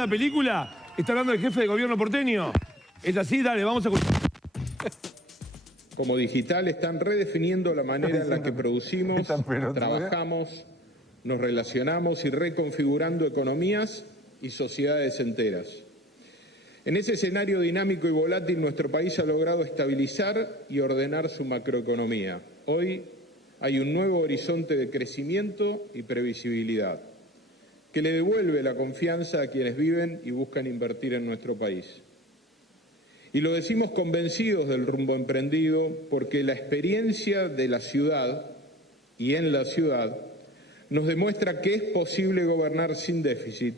la película está hablando el jefe de gobierno porteño. ¿Es así? Dale, vamos a escuchar. Como digital están redefiniendo la manera en la que producimos, trabajamos, nos relacionamos y reconfigurando economías y sociedades enteras. En ese escenario dinámico y volátil, nuestro país ha logrado estabilizar y ordenar su macroeconomía. Hoy hay un nuevo horizonte de crecimiento y previsibilidad que le devuelve la confianza a quienes viven y buscan invertir en nuestro país. Y lo decimos convencidos del rumbo emprendido porque la experiencia de la ciudad y en la ciudad nos demuestra que es posible gobernar sin déficit,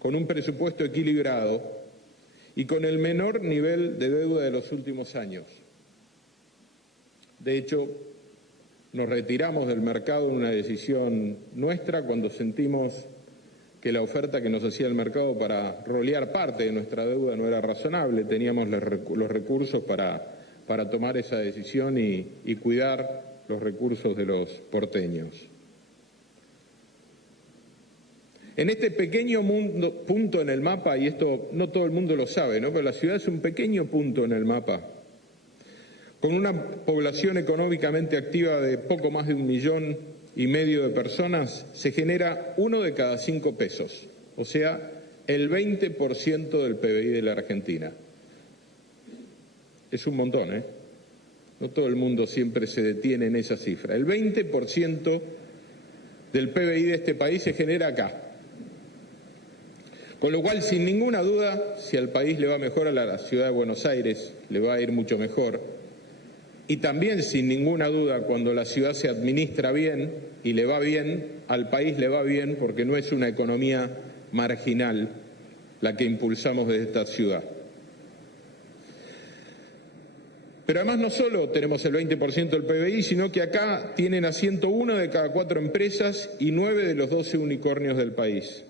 con un presupuesto equilibrado y con el menor nivel de deuda de los últimos años. De hecho, nos retiramos del mercado en una decisión nuestra cuando sentimos que la oferta que nos hacía el mercado para rolear parte de nuestra deuda no era razonable. Teníamos los recursos para tomar esa decisión y cuidar los recursos de los porteños. En este pequeño punto en el mapa, y esto no todo el mundo lo sabe, ¿no? Pero la ciudad es un pequeño punto en el mapa, con una población económicamente activa de poco más de 1,5 millones de personas, se genera 1 de cada 5 pesos, o sea, el 20% del PBI de la Argentina. Es un montón, ¿eh? No todo el mundo siempre se detiene en esa cifra. El 20% del PBI de este país se genera acá. Con lo cual, sin ninguna duda, si al país le va mejor, a la ciudad de Buenos Aires le va a ir mucho mejor. Y también, sin ninguna duda, cuando la ciudad se administra bien y le va bien, al país le va bien porque no es una economía marginal la que impulsamos desde esta ciudad. Pero además no solo tenemos el 20% del PBI, sino que acá tienen asiento 1 de cada 4 empresas y 9 de los 12 unicornios del país.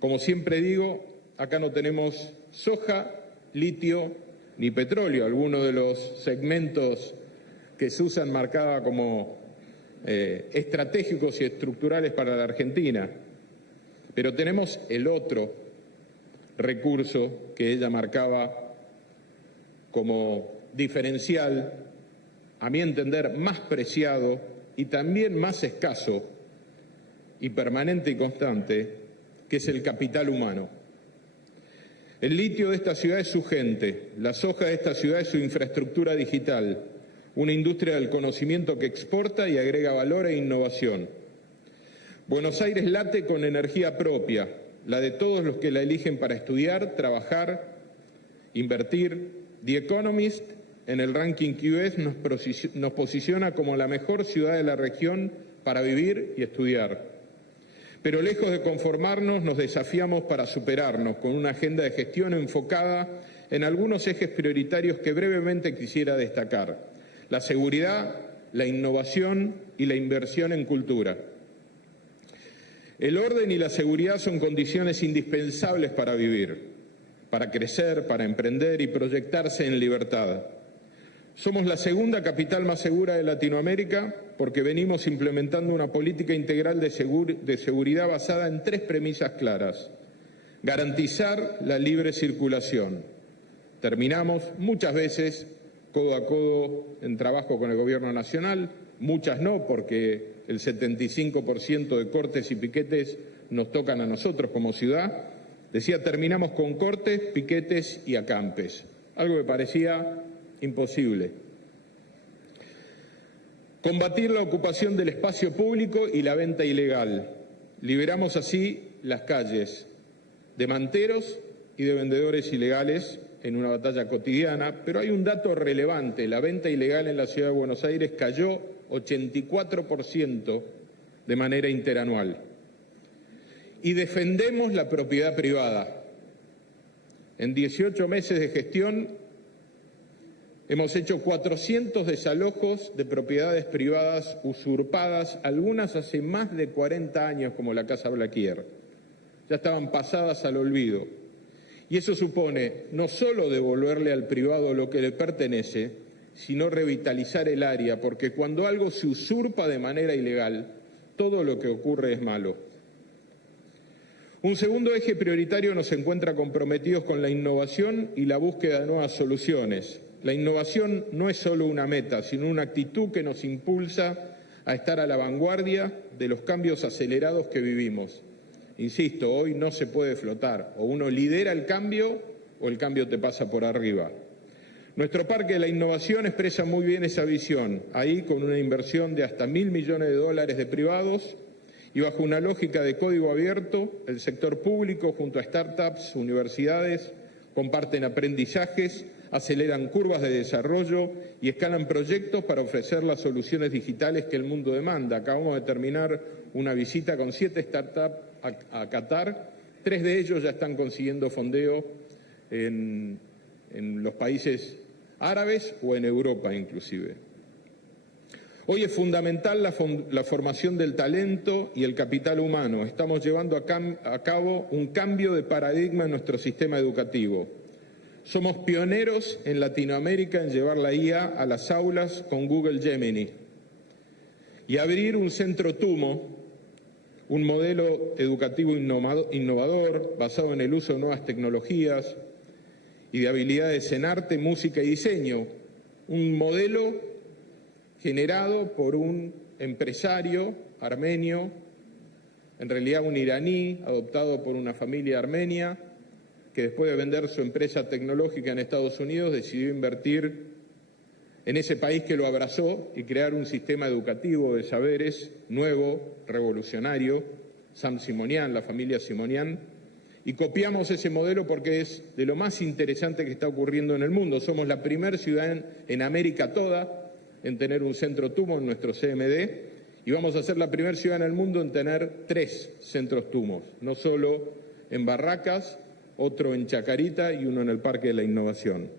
Como siempre digo, acá no tenemos soja, litio ni petróleo, algunos de los segmentos que se usan marcada como estratégicos y estructurales para la Argentina. Pero tenemos el otro recurso que ella marcaba como diferencial, a mi entender más preciado y también más escaso y permanente y constante, que es el capital humano. El litio de esta ciudad es su gente, la soja de esta ciudad es su infraestructura digital, una industria del conocimiento que exporta y agrega valor e innovación. Buenos Aires late con energía propia, la de todos los que la eligen para estudiar, trabajar, invertir. The Economist, en el ranking QS, nos posiciona como la mejor ciudad de la región para vivir y estudiar. Pero lejos de conformarnos, nos desafiamos para superarnos con una agenda de gestión enfocada en algunos ejes prioritarios que brevemente quisiera destacar: la seguridad, la innovación y la inversión en cultura. El orden y la seguridad son condiciones indispensables para vivir, para crecer, para emprender y proyectarse en libertad. Somos la segunda capital más segura de Latinoamérica porque venimos implementando una política integral de seguridad basada en 3 premisas claras. Garantizar la libre circulación. Terminamos muchas veces codo a codo en trabajo con el Gobierno Nacional, muchas no, porque el 75% de cortes y piquetes nos tocan a nosotros como ciudad. Decía, terminamos con cortes, piquetes y acampes, algo que parecía imposible. Combatir la ocupación del espacio público y la venta ilegal. Liberamos así las calles de manteros y de vendedores ilegales en una batalla cotidiana, pero hay un dato relevante: la venta ilegal en la ciudad de Buenos Aires cayó 84% de manera interanual. Y defendemos la propiedad privada. En 18 meses de gestión hemos hecho 400 desalojos de propiedades privadas usurpadas, algunas hace más de 40 años, como la Casa Blaquier. Ya estaban pasadas al olvido. Y eso supone no solo devolverle al privado lo que le pertenece, sino revitalizar el área, porque cuando algo se usurpa de manera ilegal, todo lo que ocurre es malo. Un segundo eje prioritario nos encuentra comprometidos con la innovación y la búsqueda de nuevas soluciones. La innovación no es solo una meta, sino una actitud que nos impulsa a estar a la vanguardia de los cambios acelerados que vivimos. Insisto, hoy no se puede flotar, o uno lidera el cambio o el cambio te pasa por arriba. Nuestro Parque de la Innovación expresa muy bien esa visión, ahí con una inversión de hasta $1.000 millones de privados y bajo una lógica de código abierto, el sector público junto a startups, universidades, comparten aprendizajes, aceleran curvas de desarrollo y escalan proyectos para ofrecer las soluciones digitales que el mundo demanda. Acabamos de terminar una visita con 7 startups a Qatar. 3 de ellos ya están consiguiendo fondeo en los países árabes o en Europa inclusive. Hoy es fundamental la formación del talento y el capital humano. Estamos llevando a cabo un cambio de paradigma en nuestro sistema educativo. Somos pioneros en Latinoamérica en llevar la IA a las aulas con Google Gemini y abrir un centro TUMO, un modelo educativo innovador basado en el uso de nuevas tecnologías y de habilidades en arte, música y diseño, un modelo generado por un empresario armenio, en realidad un iraní, adoptado por una familia armenia, que después de vender su empresa tecnológica en Estados Unidos decidió invertir en ese país que lo abrazó y crear un sistema educativo de saberes nuevo, revolucionario, Sam Simonian, la familia Simonian, y copiamos ese modelo porque es de lo más interesante que está ocurriendo en el mundo. Somos la primera ciudad en América toda en tener un centro TUMO en nuestro CMD y vamos a ser la primera ciudad en el mundo en tener 3 centros TUMOS, no solo en Barracas, otro en Chacarita y uno en el Parque de la Innovación.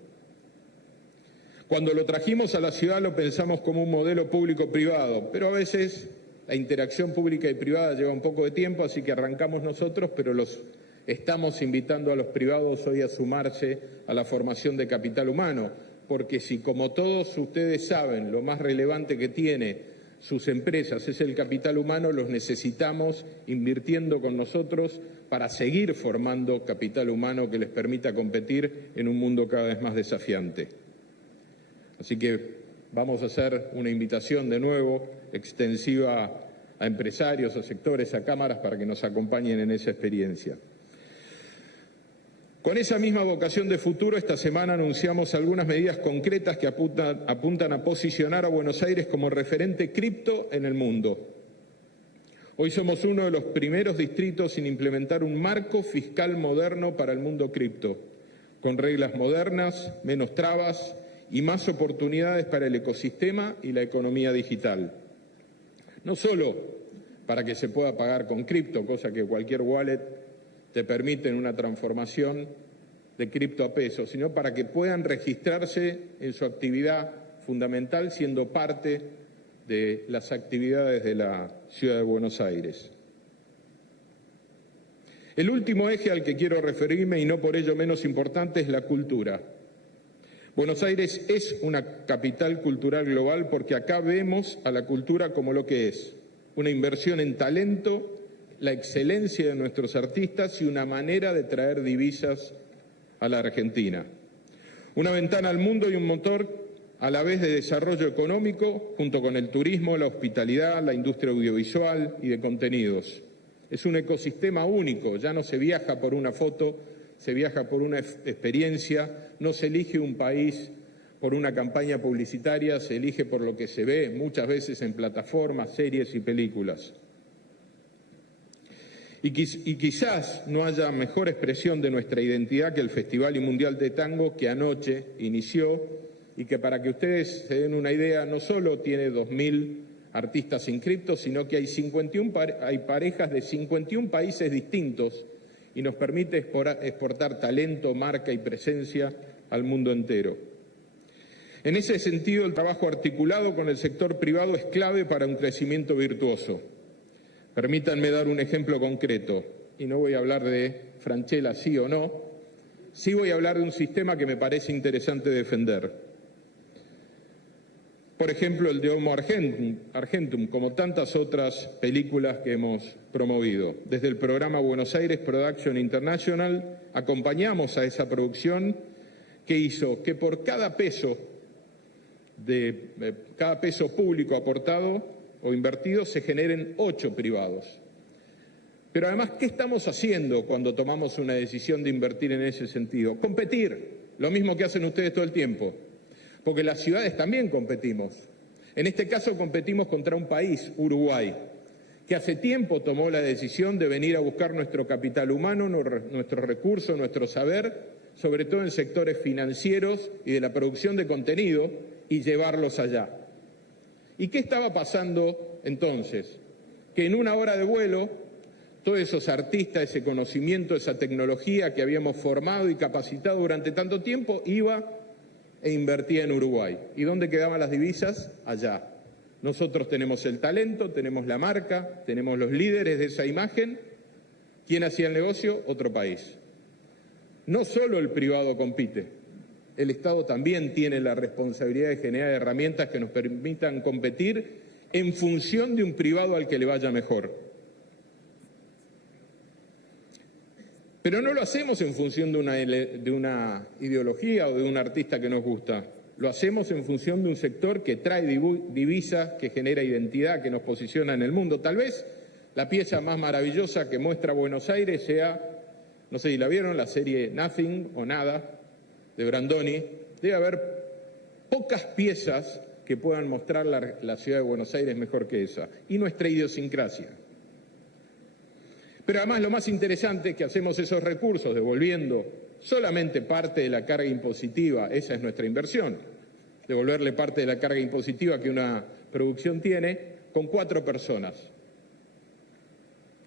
Cuando lo trajimos a la ciudad lo pensamos como un modelo público-privado, pero a veces la interacción pública y privada lleva un poco de tiempo, así que arrancamos nosotros, pero los estamos invitando a los privados hoy a sumarse a la formación de capital humano, porque si, como todos ustedes saben, lo más relevante que tiene sus empresas es el capital humano, los necesitamos invirtiendo con nosotros para seguir formando capital humano que les permita competir en un mundo cada vez más desafiante. Así que vamos a hacer una invitación de nuevo extensiva a empresarios, a sectores, a cámaras para que nos acompañen en esa experiencia. Con esa misma vocación de futuro, esta semana anunciamos algunas medidas concretas que apuntan a posicionar a Buenos Aires como referente cripto en el mundo. Hoy somos uno de los primeros distritos en implementar un marco fiscal moderno para el mundo cripto, con reglas modernas, menos trabas y más oportunidades para el ecosistema y la economía digital. No solo para que se pueda pagar con cripto, cosa que cualquier wallet te permite en una transformación de cripto a peso, sino para que puedan registrarse en su actividad fundamental siendo parte de las actividades de la Ciudad de Buenos Aires. El último eje al que quiero referirme, y no por ello menos importante, es la cultura. Buenos Aires es una capital cultural global porque acá vemos a la cultura como lo que es, una inversión en talento, la excelencia de nuestros artistas y una manera de traer divisas a la Argentina. Una ventana al mundo y un motor a la vez de desarrollo económico, junto con el turismo, la hospitalidad, la industria audiovisual y de contenidos. Es un ecosistema único, ya no se viaja por una foto, se viaja por una experiencia, no se elige un país por una campaña publicitaria, se elige por lo que se ve muchas veces en plataformas, series y películas. Y quizás no haya mejor expresión de nuestra identidad que el Festival Mundial de Tango que anoche inició y que, para que ustedes se den una idea, no solo tiene 2.000 artistas inscritos, sino que hay parejas de 51 países distintos y nos permite exportar talento, marca y presencia al mundo entero. En ese sentido, el trabajo articulado con el sector privado es clave para un crecimiento virtuoso. Permítanme dar un ejemplo concreto, y no voy a hablar de Franchella sí o no, sí voy a hablar de un sistema que me parece interesante defender. Por ejemplo, el de Homo Argentum, como tantas otras películas que hemos promovido. Desde el programa Buenos Aires Production International acompañamos a esa producción que hizo que por cada peso público aportado o invertido se generen 8 privados. Pero además, ¿qué estamos haciendo cuando tomamos una decisión de invertir en ese sentido? Competir, lo mismo que hacen ustedes todo el tiempo. Porque las ciudades también competimos. En este caso competimos contra un país, Uruguay, que hace tiempo tomó la decisión de venir a buscar nuestro capital humano, nuestros recursos, nuestro saber, sobre todo en sectores financieros y de la producción de contenido, y llevarlos allá. ¿Y qué estaba pasando entonces? Que en una hora de vuelo, todos esos artistas, ese conocimiento, esa tecnología que habíamos formado y capacitado durante tanto tiempo, iba e invertía en Uruguay. ¿Y dónde quedaban las divisas? Allá. Nosotros tenemos el talento, tenemos la marca, tenemos los líderes de esa imagen. ¿Quién hacía el negocio? Otro país. No solo el privado compite, el Estado también tiene la responsabilidad de generar herramientas que nos permitan competir en función de un privado al que le vaya mejor. Pero no lo hacemos en función de una ideología o de un artista que nos gusta. Lo hacemos en función de un sector que trae divisas, que genera identidad, que nos posiciona en el mundo. Tal vez la pieza más maravillosa que muestra Buenos Aires sea, no sé si la vieron, la serie Nothing o Nada de Brandoni. Debe haber pocas piezas que puedan mostrar la ciudad de Buenos Aires mejor que esa. Y nuestra idiosincrasia. Pero además lo más interesante es que hacemos esos recursos devolviendo solamente parte de la carga impositiva, esa es nuestra inversión, devolverle parte de la carga impositiva que una producción tiene con 4 personas.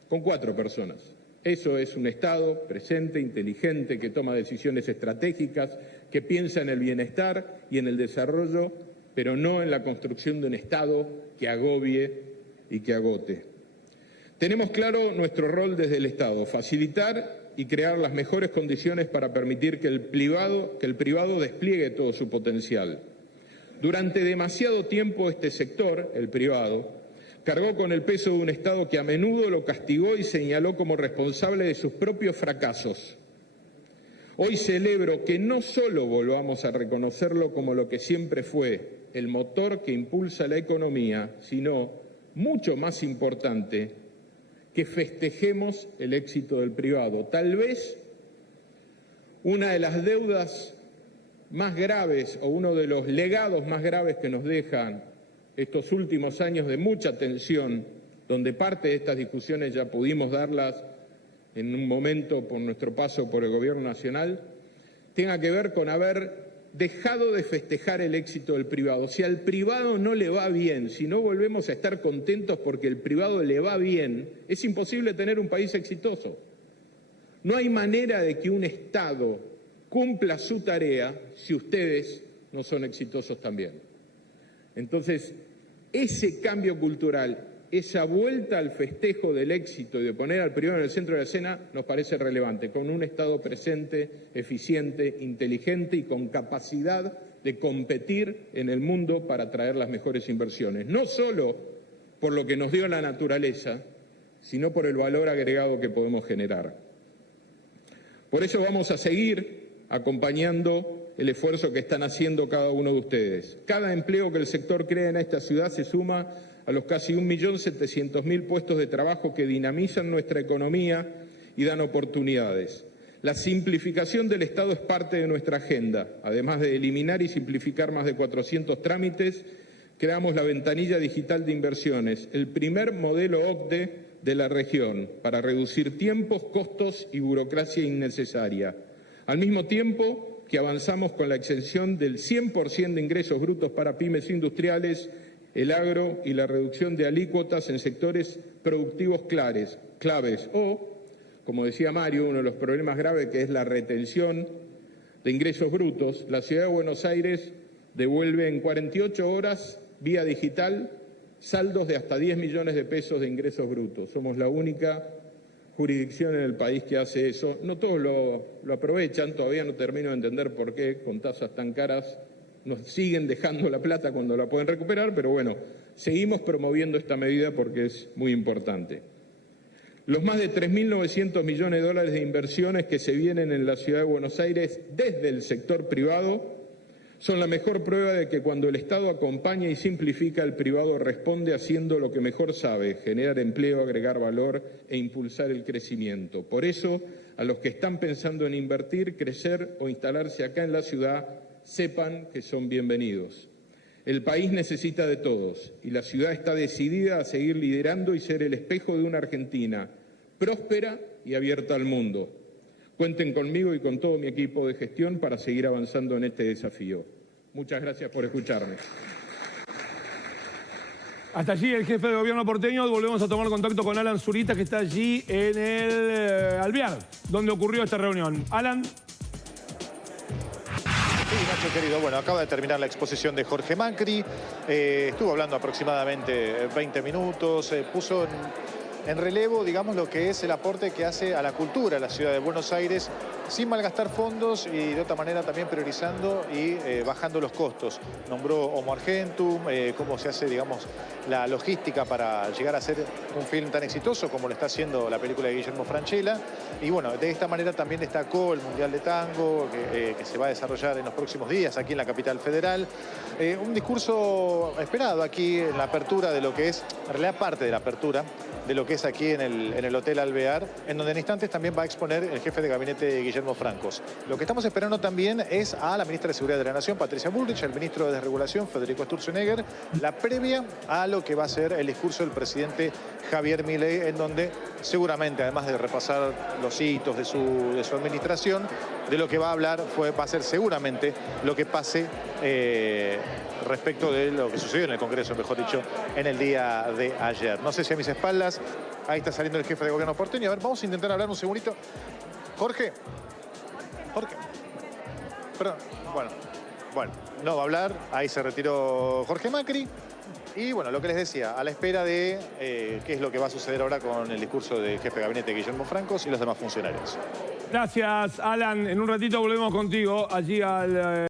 Con 4 personas. Eso es un Estado presente, inteligente, que toma decisiones estratégicas, que piensa en el bienestar y en el desarrollo, pero no en la construcción de un Estado que agobie y que agote. Tenemos claro nuestro rol desde el Estado, facilitar y crear las mejores condiciones para permitir que el privado despliegue todo su potencial. Durante demasiado tiempo este sector, el privado, cargó con el peso de un Estado que a menudo lo castigó y señaló como responsable de sus propios fracasos. Hoy celebro que no solo volvamos a reconocerlo como lo que siempre fue, el motor que impulsa la economía, sino, mucho más importante, que festejemos el éxito del privado. Tal vez una de las deudas más graves o uno de los legados más graves que nos dejan estos últimos años de mucha tensión, donde parte de estas discusiones ya pudimos darlas en un momento por nuestro paso por el Gobierno Nacional, tenga que ver con haber dejado de festejar el éxito del privado. Si al privado no le va bien, si no volvemos a estar contentos porque el privado le va bien, es imposible tener un país exitoso. No hay manera de que un Estado cumpla su tarea si ustedes no son exitosos también. Entonces, ese cambio cultural, esa vuelta al festejo del éxito y de poner al privado en el centro de la escena nos parece relevante, con un Estado presente, eficiente, inteligente y con capacidad de competir en el mundo para traer las mejores inversiones. No solo por lo que nos dio la naturaleza, sino por el valor agregado que podemos generar. Por eso vamos a seguir acompañando el esfuerzo que están haciendo cada uno de ustedes. Cada empleo que el sector crea en esta ciudad se suma a los casi 1.700.000 puestos de trabajo que dinamizan nuestra economía y dan oportunidades. La simplificación del Estado es parte de nuestra agenda. Además de eliminar y simplificar más de 400 trámites, creamos la ventanilla digital de inversiones, el primer modelo OCDE de la región, para reducir tiempos, costos y burocracia innecesaria. Al mismo tiempo que avanzamos con la exención del 100% de ingresos brutos para pymes industriales, el agro y la reducción de alícuotas en sectores productivos claves o, como decía Mario, uno de los problemas graves que es la retención de ingresos brutos, la Ciudad de Buenos Aires devuelve en 48 horas vía digital saldos de hasta 10 millones de pesos de ingresos brutos. Somos la única jurisdicción en el país que hace eso. No todos lo aprovechan, todavía no termino de entender por qué, con tasas tan caras, nos siguen dejando la plata cuando la pueden recuperar, pero bueno, seguimos promoviendo esta medida porque es muy importante. Los más de 3.900 millones de dólares de inversiones que se vienen en la Ciudad de Buenos Aires desde el sector privado son la mejor prueba de que cuando el Estado acompaña y simplifica, el privado responde haciendo lo que mejor sabe: generar empleo, agregar valor e impulsar el crecimiento. Por eso, a los que están pensando en invertir, crecer o instalarse acá en la ciudad, sepan que son bienvenidos. El país necesita de todos y la ciudad está decidida a seguir liderando y ser el espejo de una Argentina próspera y abierta al mundo. Cuenten conmigo y con todo mi equipo de gestión para seguir avanzando en este desafío. Muchas gracias por escucharme. Hasta allí el jefe de gobierno porteño. Volvemos a tomar contacto con Alan Zurita, que está allí en el Alvear, donde ocurrió esta reunión. Alan. Sí, Nacho querido, bueno, acaba de terminar la exposición de Jorge Macri. Estuvo hablando aproximadamente 20 minutos, puso en relevo, digamos, lo que es el aporte que hace a la cultura de la ciudad de Buenos Aires, sin malgastar fondos y de otra manera también priorizando y bajando los costos. Nombró Homo Argentum, cómo se hace, digamos, la logística para llegar a ser un film tan exitoso como lo está haciendo la película de Guillermo Francella. Y bueno, de esta manera también destacó el Mundial de Tango, que se va a desarrollar en los próximos días aquí en la capital federal. Un discurso esperado aquí en la apertura de lo que es, en realidad parte de la apertura, de lo que es aquí en el Hotel Alvear, en donde en instantes también va a exponer el jefe de gabinete Guillermo Francos. Lo que estamos esperando también es a la ministra de Seguridad de la Nación, Patricia Bullrich, al ministro de Desregulación, Federico Sturzenegger, la previa a lo que va a ser el discurso del presidente Javier Milei, en donde seguramente, además de repasar los hitos de su administración, de lo que va a hablar va a ser seguramente lo que pase respecto de lo que sucedió en el Congreso, mejor dicho, en el día de ayer. No sé si a mis espaldas, ahí está saliendo el jefe de gobierno porteño. A ver, vamos a intentar hablar un segundito. Jorge. Perdón. Bueno, no va a hablar. Ahí se retiró Jorge Macri. Y bueno, lo que les decía, a la espera de qué es lo que va a suceder ahora con el discurso del jefe de gabinete Guillermo Francos y los demás funcionarios. Gracias, Alan. En un ratito volvemos contigo allí al...